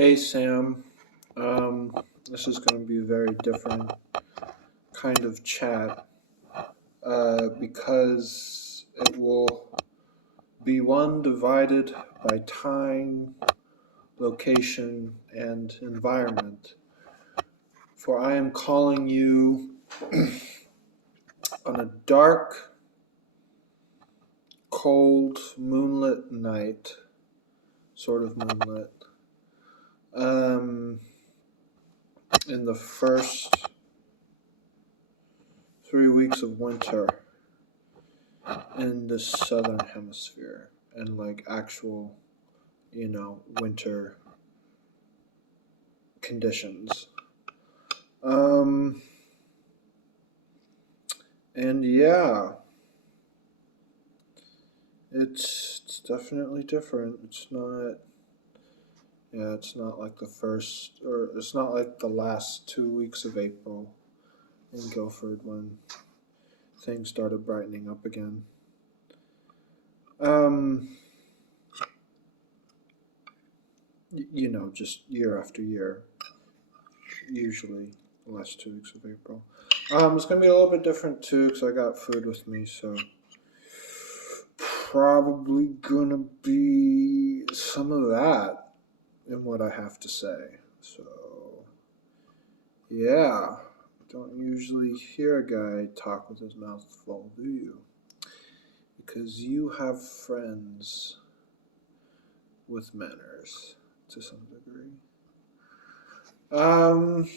Hey Sam, this is going to be a very different kind of chat because it will be one divided by time, location, and environment. For I am calling you on a dark, cold, moonlit night, sort of moonlit, um, in the first 3 weeks of winter in the southern hemisphere and like actual, winter conditions. Um, and yeah, it's definitely different. It's not like the first, or it's not like the last 2 weeks of April in Guilford when things started brightening up again. Um, just year after year, usually the last 2 weeks of April. It's gonna be a little bit different too because I got food with me, so probably gonna be some of that in what I have to say. So yeah, don't usually hear a guy talk with his mouth full, do you? Because you have friends with manners to some degree. Um,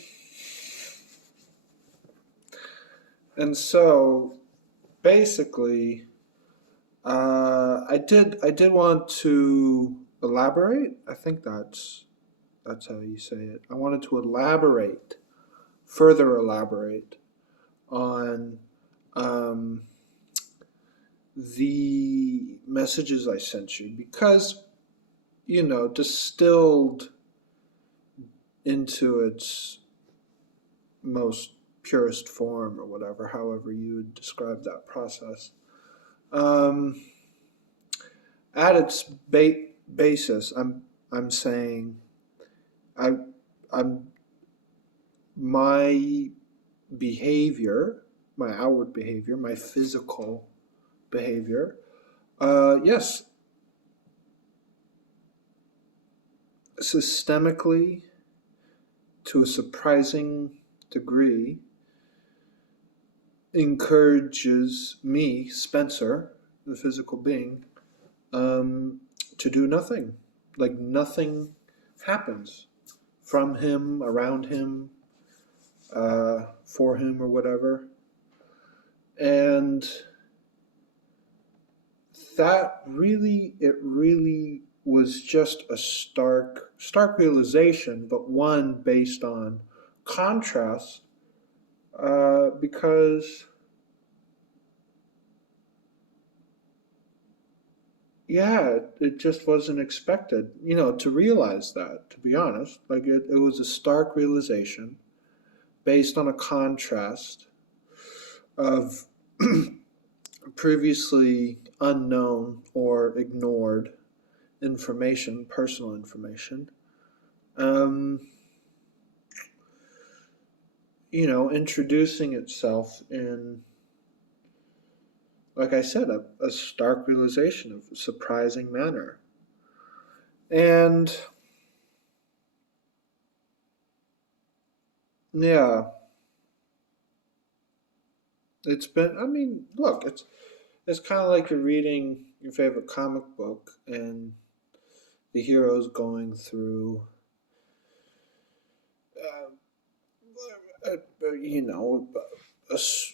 and so basically, I did want to elaborate. I think that's how you say it. I wanted to further elaborate on um, the messages I sent you because distilled into its most purest form or whatever, however you would describe that process. Um, at its basis, I'm saying I I'm my behavior, my outward behavior, my physical behavior. Yes, systemically, to a surprising degree, encourages me, Spencer, the physical being, um, to do nothing. Like nothing happens from him, around him, for him, or whatever. And it really was just a stark realization, but one based on contrast, because yeah, it just wasn't expected, to realize that, to be honest. Like it was a stark realization based on a contrast of previously unknown or ignored information, personal information. Um, introducing itself in, like I said, a stark realization of a surprising manner. And yeah, I mean, look, it's kind of like you're reading your favorite comic book and the hero's going through, you know,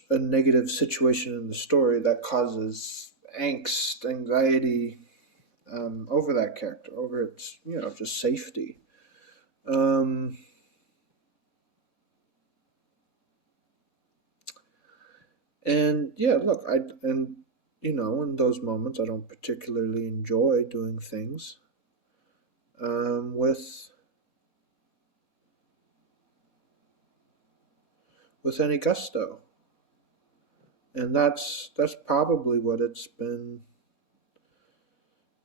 a negative situation in the story that causes angst, anxiety, over that character, over its, just safety. Um, and yeah, look, in those moments, I don't particularly enjoy doing things with any gusto, and that's probably what it's been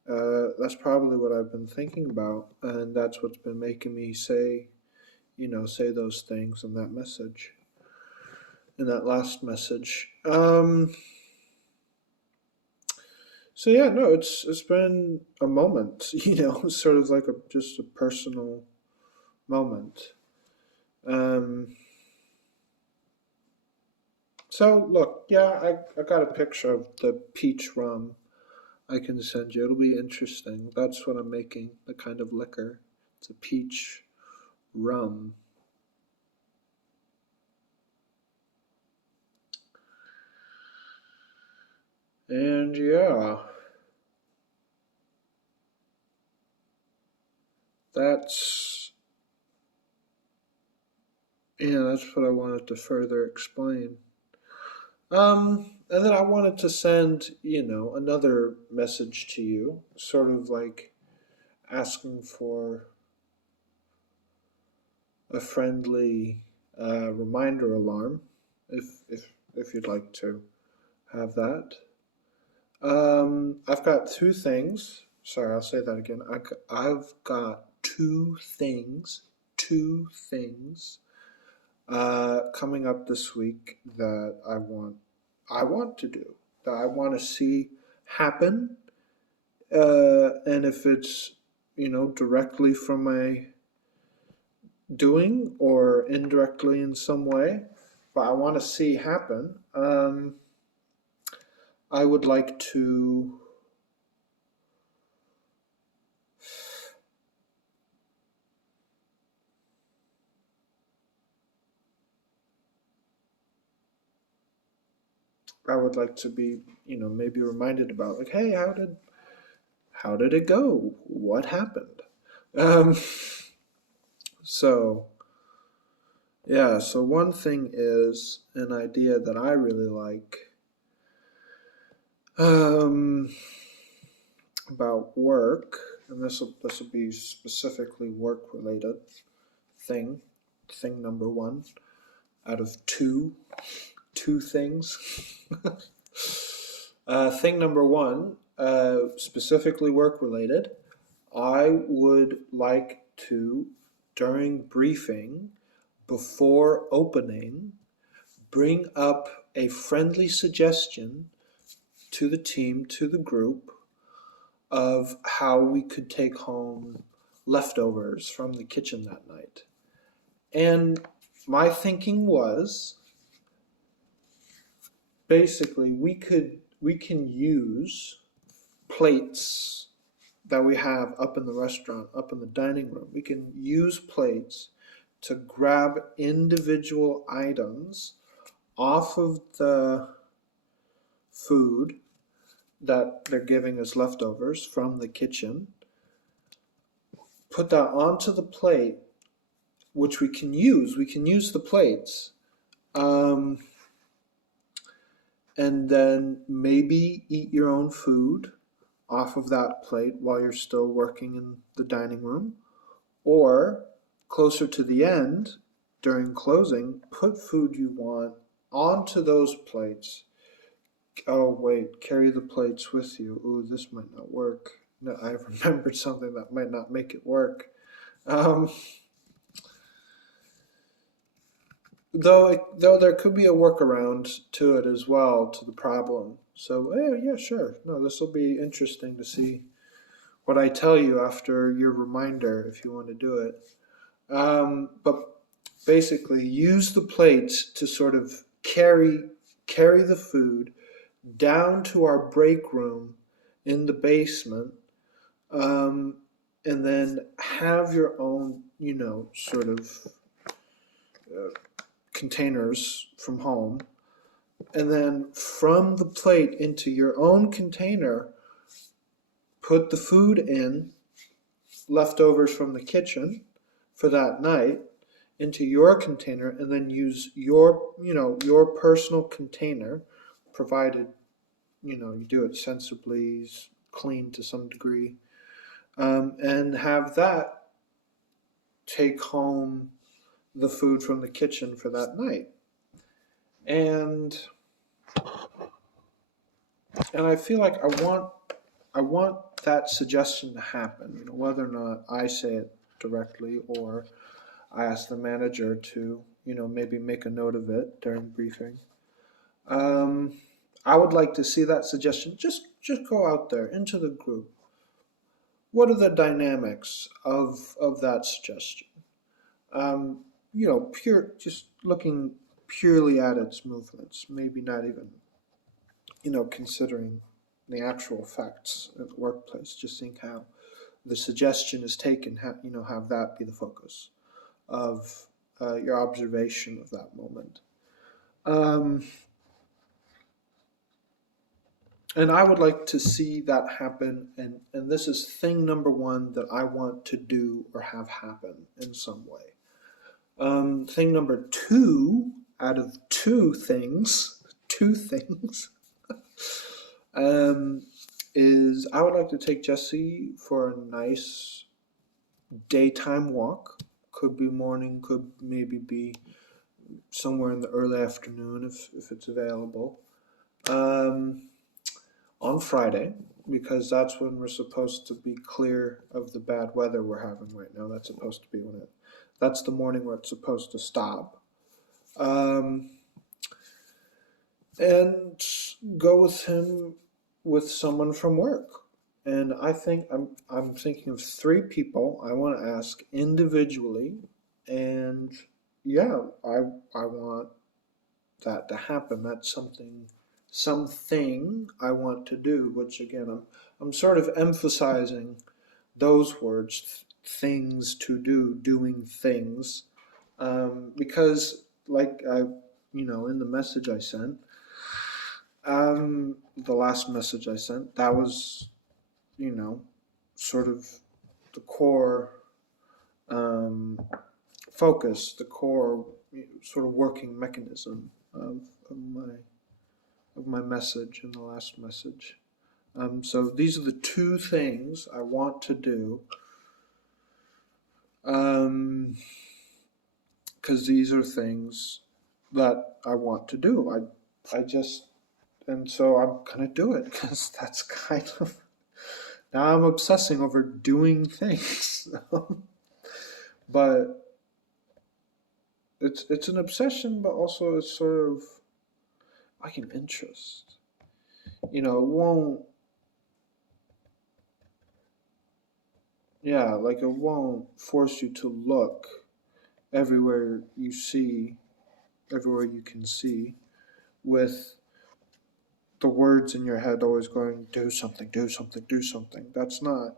That's probably what I've been thinking about, and that's what's been making me say, say those things in that message, in that last message. So yeah, no, it's been a moment, sort of like just a personal moment. Um, so look, yeah, I got a picture of the peach rum I can send you. It'll be interesting. That's what I'm making, the kind of liquor. It's a peach rum. And yeah, that's that's what I wanted to further explain. And then I wanted to send, another message to you, sort of like asking for a friendly reminder alarm, if you'd like to have that. I've got two things. Sorry, I'll say that again. I've got two things coming up this week that I want to do, that I want to see happen. And if it's, directly from my doing or indirectly in some way, but I want to see happen. I would like to. I would like to be, maybe reminded about, like, hey, how did it go? What happened? Um, so yeah, so one thing is an idea that I really like, um, about work, and this will be specifically work related thing. Thing number one out of two things. Thing number one, specifically work related. I would like to, during briefing, before opening, bring up a friendly suggestion to the team, to the group, of how we could take home leftovers from the kitchen that night. And my thinking was, basically, we can use plates that we have up in the restaurant, up in the dining room. We can use plates to grab individual items off of the food that they're giving as leftovers from the kitchen, put that onto the plate, which we can use. We can use the plates, um, and then maybe eat your own food off of that plate while you're still working in the dining room. Or closer to the end, during closing, put food you want onto those plates. Oh, wait, carry the plates with you. Ooh, this might not work. No, I remembered something that might not make it work. Um, though there could be a workaround to it as well, to the problem. So, yeah, sure. No, this will be interesting to see what I tell you after your reminder, if you want to do it. But basically, use the plates to sort of carry the food down to our break room in the basement, um, and then have your own, sort of uh, containers from home, and then from the plate into your own container, put the food in, leftovers from the kitchen for that night, into your container, and then use your personal container, provided you do it sensibly, clean to some degree, and have that take home the food from the kitchen for that night. And I feel like I want that suggestion to happen, whether or not I say it directly or I ask the manager to, maybe make a note of it during briefing. Um, I would like to see that suggestion. Just go out there into the group. What are the dynamics of that suggestion? Pure, just looking purely at its movements, maybe not even, considering the actual facts at the workplace, just seeing how the suggestion is taken, have that be the focus of your observation of that moment. Um, and I would like to see that happen, and this is thing number one that I want to do or have happen in some way. Thing number two, out of two things, is I would like to take Jesse for a nice daytime walk. Could be morning, could maybe be somewhere in the early afternoon if it's available. On Friday, because that's when we're supposed to be clear of the bad weather we're having right now. That's supposed to be that's the morning where it's supposed to stop. And go with him with someone from work. And I think I'm thinking of three people I want to ask individually, and yeah, I want that to happen. That's something I want to do. Which again, I'm sort of emphasizing those words, things to do, doing things, because like in the message I sent, the last message I sent, that was sort of the core focus, the core sort of working mechanism of my message in the last message. So these are the two things I want to do, because these are things that I want to do. And so I'm gonna do it because that's kind of, now I'm obsessing over doing things. But it's an obsession, but also it's sort of like an interest. It won't, yeah, like it won't force you to look everywhere everywhere you can see, with the words in your head always going, do something, do something, do something. That's not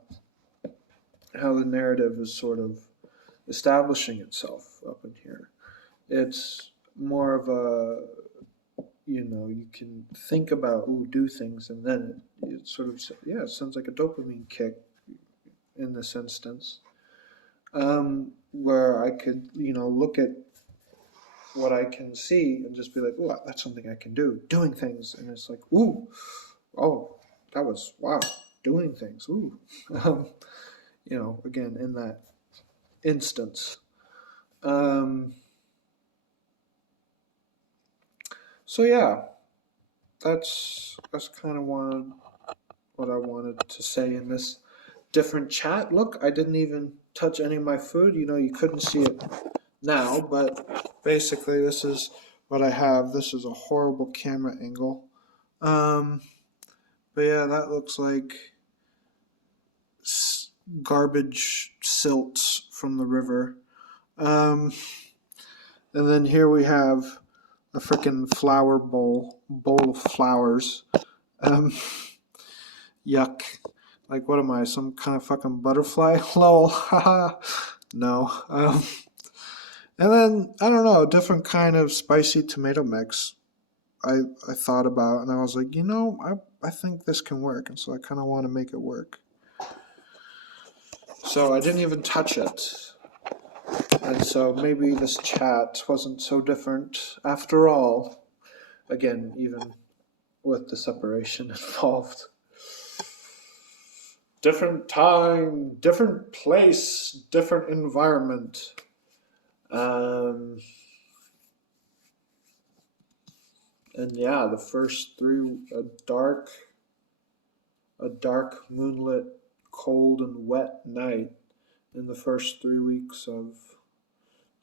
how the narrative is sort of establishing itself up in here. It's more of a, you can think about, do things, and then it sort of, yeah, it sounds like a dopamine kick in this instance, where I could, look at what I can see and just be like, oh, that's something I can do, doing things. And it's like, ooh, oh, that was, wow, doing things, ooh. Again, in that instance. So yeah, that's kind of what I wanted to say in this different chat. Look, I didn't even touch any of my food. You couldn't see it now, but basically this is what I have. This is a horrible camera angle. But yeah, that looks like garbage silts from the river. And then here we have a freaking flower bowl of flowers. Yuck. Like, what am I, some kind of fucking butterfly? Lol. Haha. No. And then, I don't know, a different kind of spicy tomato mix I thought about, and I was like, I think this can work, and so I kind of want to make it work. So I didn't even touch it. And so maybe this chat wasn't so different after all. Again, even with the separation involved. Different time, different place, different environment. And yeah, the first three, a dark, a dark, moonlit, cold, and wet night in the first 3 weeks of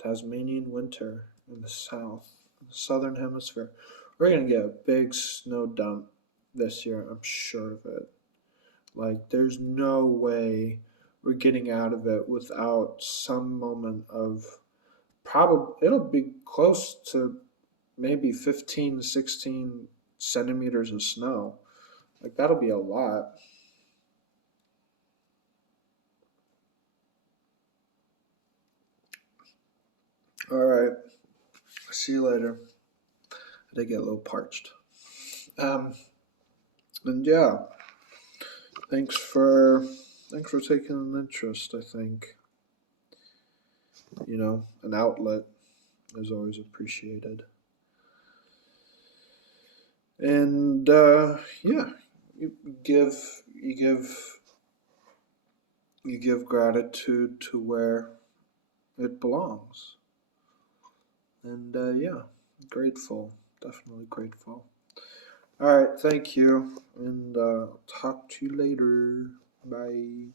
Tasmanian winter in the south, the southern hemisphere. We're going to get a big snow dump this year, I'm sure of it. Like, there's no way we're getting out of it without some moment of probably, it'll be close to maybe 15, 16 centimeters of snow. Like, that'll be a lot. All right. See you later. I did get a little parched. And yeah, thanks for taking an interest. I think an outlet is always appreciated. And yeah, you give you give you give gratitude to where it belongs. And yeah, grateful, definitely grateful. All right, thank you, and talk to you later. Bye.